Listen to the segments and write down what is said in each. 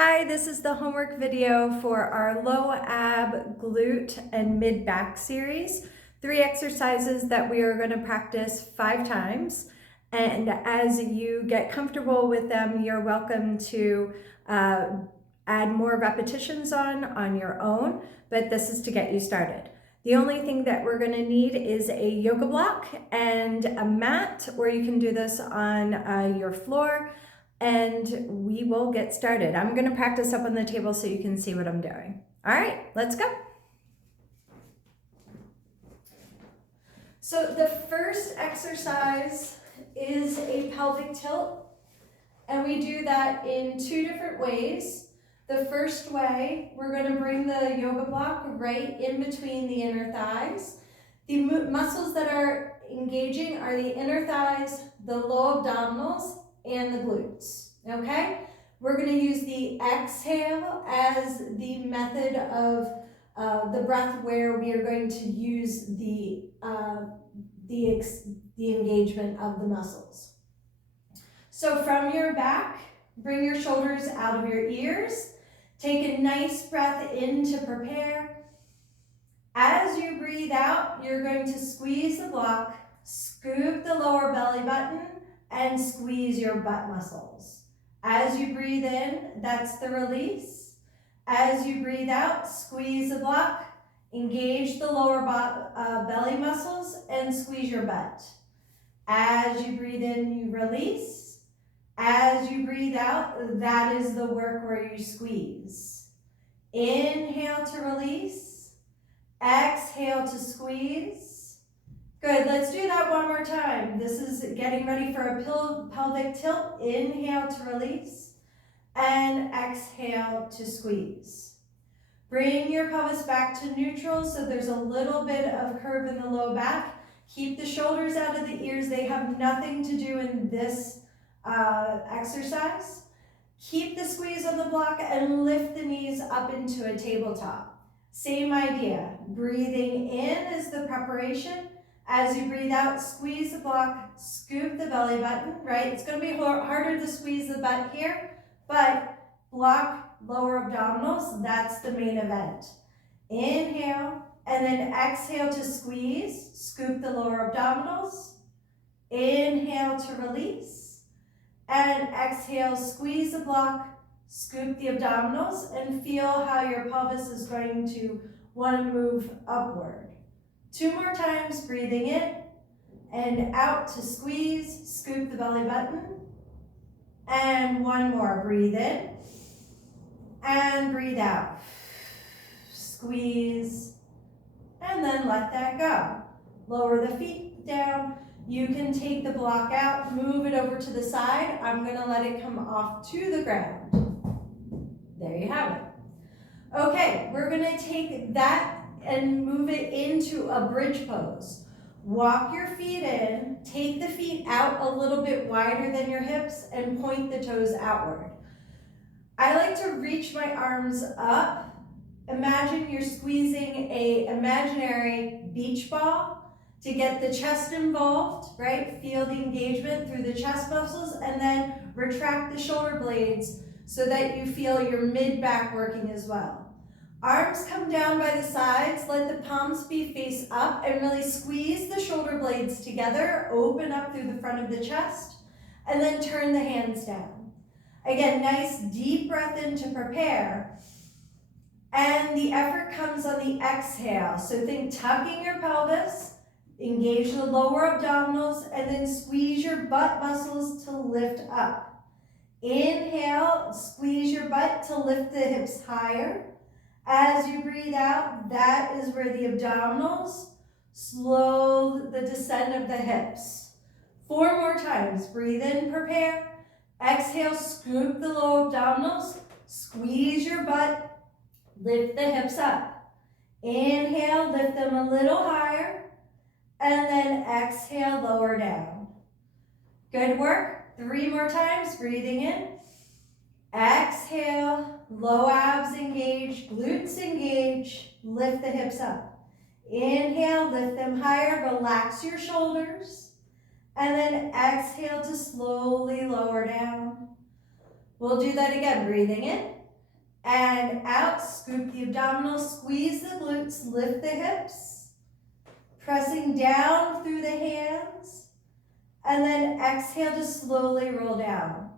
Hi, this is the homework video for our low ab, glute, and mid back series. 3 exercises that we are going to practice 5 times. And as you get comfortable with them, you're welcome to add more repetitions on your own, but this is to get you started. The only thing that we're going to need is a yoga block and a mat, or you can do this on your floor. And we will get started. I'm going to practice up on the table so you can see what I'm doing. All right, let's go. So the first exercise is a pelvic tilt, and we do that in 2 different ways. The first way, we're going to bring the yoga block right in between the inner thighs. The muscles that are engaging are the inner thighs, the low abdominals, and the glutes, okay? We're going to use the exhale as the method of the breath where we are going to use the engagement of the muscles. So from your back, bring your shoulders out of your ears. Take a nice breath in to prepare. As you breathe out, you're going to squeeze the block, scoop the lower belly button, and squeeze your butt muscles. As you breathe in, that's the release. As you breathe out, squeeze the block, engage the lower belly muscles, and squeeze your butt. As you breathe in, you release. As you breathe out, that is the work where you squeeze. Inhale to release. Exhale to squeeze. Good, let's do that one more time. This is getting ready for a pelvic tilt. Inhale to release and exhale to squeeze. Bring your pelvis back to neutral so there's a little bit of curve in the low back. Keep the shoulders out of the ears. They have nothing to do in this exercise. Keep the squeeze on the block and lift the knees up into a tabletop. Same idea. Breathing in is the preparation. As you breathe out, squeeze the block, scoop the belly button, right? It's going to be harder to squeeze the butt here, but block lower abdominals, that's the main event. Inhale, and then exhale to squeeze, scoop the lower abdominals. Inhale to release, and exhale, squeeze the block, scoop the abdominals, and feel how your pelvis is going to want to move upward. 2 more times, breathing in and out to squeeze, scoop the belly button. And 1 more, breathe in and breathe out. Squeeze, and then let that go. Lower the feet down. You can take the block out, move it over to the side. I'm gonna let it come off to the ground. There you have it. Okay, we're gonna take that and move it into a bridge pose. Walk your feet in, take the feet out a little bit wider than your hips and point the toes outward. I like to reach my arms up. Imagine you're squeezing an imaginary beach ball to get the chest involved, right? Feel the engagement through the chest muscles and then retract the shoulder blades so that you feel your mid-back working as well. Arms come down by the sides, let the palms be face up and really squeeze the shoulder blades together, open up through the front of the chest, and then turn the hands down. Again, nice deep breath in to prepare. And the effort comes on the exhale. So think tucking your pelvis, engage the lower abdominals, and then squeeze your butt muscles to lift up. Inhale, squeeze your butt to lift the hips higher. As you breathe out, that is where the abdominals slow the descent of the hips. 4 more times. Breathe in, prepare. Exhale, scoop the low abdominals. Squeeze your butt. Lift the hips up. Inhale, lift them a little higher. And then exhale, lower down. Good work. 3 more times. Breathing in. Exhale, low abs engage, glutes engage, lift the hips up. Inhale, lift them higher, relax your shoulders, and then exhale to slowly lower down. We'll do that again, breathing in and out. Scoop the abdominals, squeeze the glutes, lift the hips, pressing down through the hands, and then exhale to slowly roll down.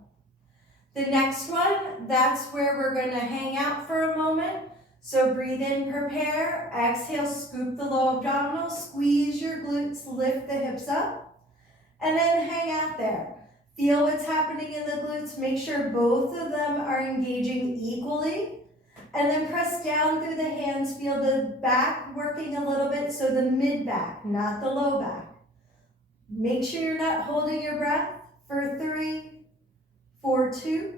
The next one, that's where we're going to hang out for a moment. So breathe in, prepare, exhale, scoop the low abdominals, squeeze your glutes, lift the hips up, and then hang out there. Feel what's happening in the glutes. Make sure both of them are engaging equally. And then press down through the hands. Feel the back working a little bit, so the mid back, not the low back. Make sure you're not holding your breath for 3, 4, 2,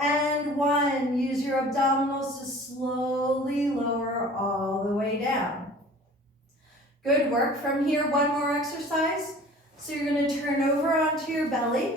and 1. Use your abdominals to slowly lower all the way down. Good work. From here, one more exercise. So you're going to turn over onto your belly.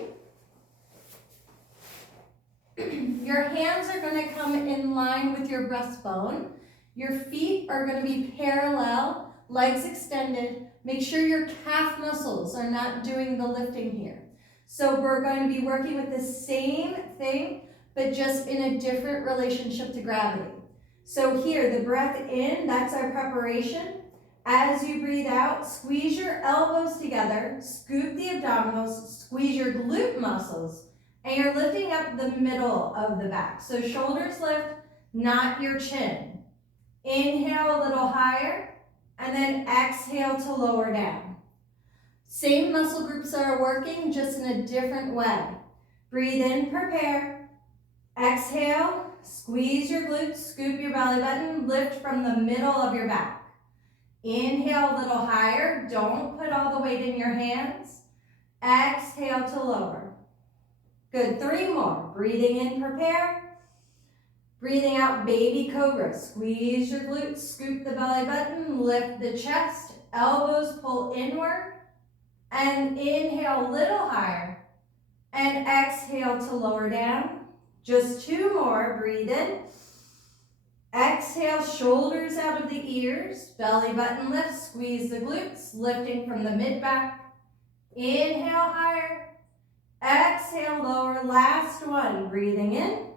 Your hands are going to come in line with your breastbone. Your feet are going to be parallel, legs extended. Make sure your calf muscles are not doing the lifting here. So we're going to be working with the same thing, but just in a different relationship to gravity. So here, the breath in, that's our preparation. As you breathe out, squeeze your elbows together, scoop the abdominals, squeeze your glute muscles, and you're lifting up the middle of the back. So shoulders lift, not your chin. Inhale a little higher, and then exhale to lower down. Same muscle groups are working, just in a different way. Breathe in, prepare. Exhale, squeeze your glutes, scoop your belly button, lift from the middle of your back. Inhale a little higher, don't put all the weight in your hands. Exhale to lower. Good, 3 more. Breathing in, prepare. Breathing out, baby cobra. Squeeze your glutes, scoop the belly button, lift the chest, elbows pull inward, and inhale a little higher, and exhale to lower down. Just 2 more, breathe in. Exhale, shoulders out of the ears, belly button lift, squeeze the glutes, lifting from the mid-back. Inhale higher, exhale lower, last one, breathing in.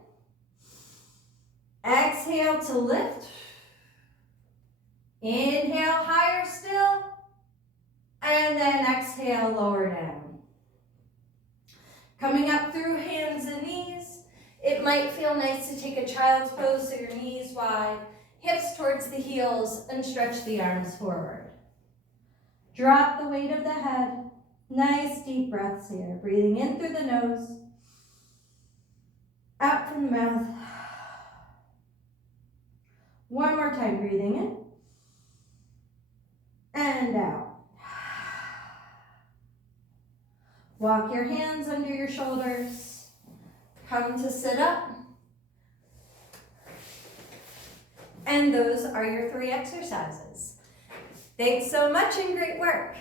Exhale to lift. Inhale higher still, and then exhale, lower down. Coming up through hands and knees. It might feel nice to take a child's pose, so your knees wide, hips towards the heels, and stretch the arms forward. Drop the weight of the head. Nice deep breaths here. Breathing in through the nose, out from the mouth. One more time, breathing in, and out. Walk your hands under your shoulders. Come to sit up. And those are your 3 exercises. Thanks so much and great work.